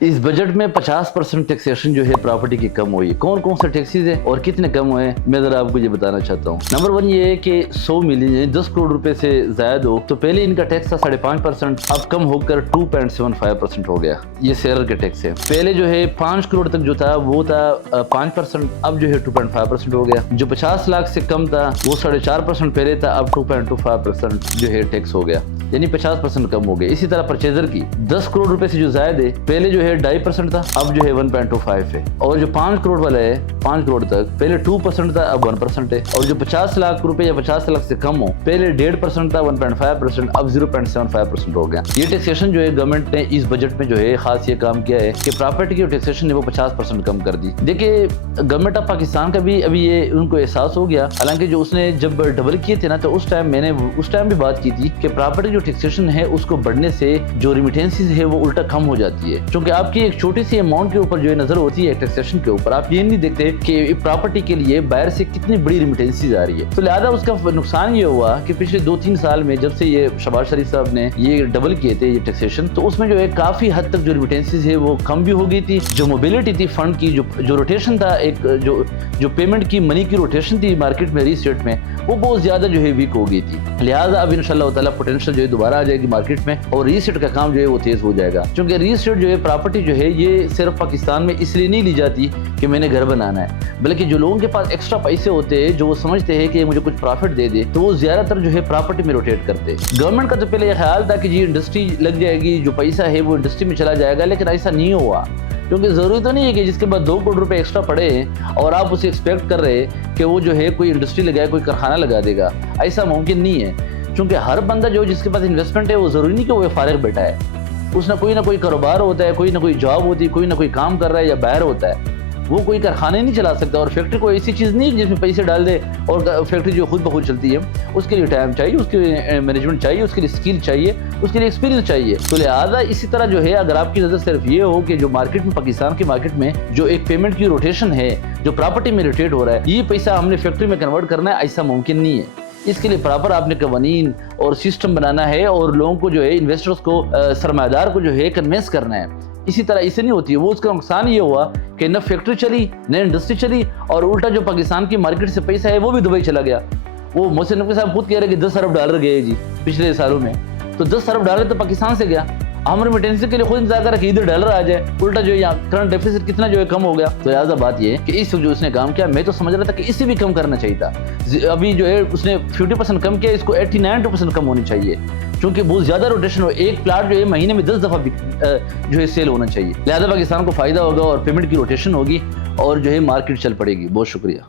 इस बजट में 50% टैक्सेशन जो है प्रॉपर्टी की कम हुई है। कौन कौन से टैक्सेस है और कितने कम हुए हैं, मैं जरा आपको ये बताना चाहता हूँ। नंबर 1 ये है कि 100 मिलियन 10 करोड़ रुपए से ज्यादा हो तो पहले इनका टैक्स था 5.5%, अब कम होकर 2.75% हो गया। ये शेयर के टैक्स है। पहले जो है 5 करोड़ तक जो था वो था 5%, अब जो है 2.5% हो गया। जो 50 लाख से कम था वो 4.5% पहले था, अब 2.25% जो है टैक्स हो गया, यानी 50% कम हो गया। इसी तरह परचेजर की 10 करोड़ रुपए से जो ज्यादा है, पहले जो है 2.5% था, अब जो है 1.25 है। और जो 5 करोड़ वाला है, 5 करोड़ तक पहले 2% था, अब 1% है। और जो 50 लाख रुपए या 50 लाख से कम हो, पहले 1.5% था, 1.5%, अब 0.75% हो गया। ये टैक्सेशन जो है गवर्नमेंट ने इस बजट में जो है खास ये काम किया है कि प्रॉपर्टी की टैक्सेशन है वो 50% कम कर दी। देखिए गवर्नमेंट ऑफ पाकिस्तान का भी अभी ये उनको एहसास हो गया। हालांकि जो उसने जब डबल किए थे ना, तो उस टाइम मैंने उस टाइम भी बात की थी कि प्रॉपर्टी जो टैक्सेशन है उसको बढ़ने से जो रिमिटेंसीज है वो उल्टा कम हो जाती है, क्योंकि आपकी एक छोटी सी अमाउंट के ऊपर जो है नजर होती है टैक्सेशन के ऊपर। आप ये नहीं देखते कि प्रॉपर्टी के लिए बाहर से कितनी बड़ी रिमिटेंसीज आ रही है। तो लिहाजा उसका नुकसान ये हुआ कि पिछले 2-3 साल में जब से ये शहबाज शरीफ साहब ने ये डबल किए थे ये टैक्सेशन, तो उसमें जो है काफी हद तक जो रिमिटेंसीज है वो कम भी हो गई थी। जो मोबिलिटी थी फंड की, जो रोटेशन था, एक जो पेमेंट की मनी की रोटेशन थी मार्केट में रीस्टेट में, वो बहुत ज्यादा जो है वीक हो गई थी। लिहाजा अब इंशाल्लाह ताला पोटेंशियल जो है दोबारा आ जाएगी मार्केट में और रीस्टेट का काम जो है वो तेज हो जाएगा। क्योंकि रीस्टेट जो है प्रॉपर्टी जो है ये सिर्फ पाकिस्तान में इसलिए नहीं ली जाती कि मैंने घर बनाना है, बल्कि जो लोगों के पास एक्स्ट्रा पैसे होते हैं, जो वो समझते हैं कि मुझे कुछ प्रॉफिट दे दे, तो वो ज्यादातर जो है प्रॉपर्टी में रोटेट करते हैं। गवर्नमेंट का तो पहले ये ख्याल था कि जी इंडस्ट्री लग जाएगी, जो पैसा है वो इंडस्ट्री में चला जाएगा, लेकिन ऐसा नहीं हुआ। क्योंकि ज़रूरी तो नहीं है कि जिसके पास 2 करोड़ रुपए एक्स्ट्रा पड़े हैं और आप उसे एक्सपेक्ट कर रहे हैं कि वो जो है कोई इंडस्ट्री लगाए, कोई कारखाना लगा देगा। ऐसा मुमकिन नहीं है, क्योंकि हर बंदा जो जिसके पास इन्वेस्टमेंट है वो ज़रूरी नहीं कि वो फारिग बैठा है। उसने कोई ना कोई कारोबार होता है, कोई ना कोई जॉब होती है, कोई ना कोई काम कर रहा है या बाहर होता है। वो कोई कारखाने नहीं चला सकता। और फैक्ट्री कोई ऐसी चीज़ नहीं है जिसमें पैसे डाल दे और फैक्ट्री जो खुद ब खुद चलती है। उसके लिए टाइम चाहिए, उसके लिए मैनेजमेंट चाहिए, उसके लिए स्किल चाहिए, उसके लिए एक्सपीरियंस चाहिए। तो लिहाजा इसी तरह जो है अगर आपकी नज़र सिर्फ ये हो कि जो मार्केट में, पाकिस्तान की मार्केट में जो एक पेमेंट की रोटेशन है, जो प्रॉपर्टी में रोटेट हो रहा है, ये पैसा हमने फैक्ट्री में कन्वर्ट करना है, ऐसा मुमकिन नहीं है। इसके लिए प्रॉपर आपने कवानीन और सिस्टम बनाना है और लोगों को जो है, इन्वेस्टर्स को, सरमायादार को जो है कन्विंस करना है। इसी तरह इसे नहीं होती है। वो उसका नुकसान ये हुआ कि न फैक्ट्री चली, न इंडस्ट्री चली, और उल्टा जो पाकिस्तान की मार्केट से पैसा है वो भी दुबई चला गया। वो मोहसिन नकवी साहब खुद कह रहे हैं कि 10 अरब डॉलर गए जी पिछले सालों में, तो 10 अरब डॉलर तो पाकिस्तान से गया। हम रेमिटेंसी के लिए खुद इंतजार करें कि इधर डॉलर आ जाए, उल्टा जो है यहाँ करंट डेफिसिट कितना जो है कम हो गया। तो लिहाजा बात ये है कि इस जो उसने काम किया, मैं तो समझ रहा था कि इससे भी कम करना चाहिए था। अभी जो है उसने 50% कम किया, इसको 89% कम होनी चाहिए, क्योंकि बहुत ज्यादा रोटेशन हो। एक प्लाट जो है महीने में 10 दफा जो है सेल होना चाहिए। लिहाजा पाकिस्तान को फायदा होगा और पेमेंट की रोटेशन होगी और जो है मार्केट चल पड़ेगी। बहुत शुक्रिया।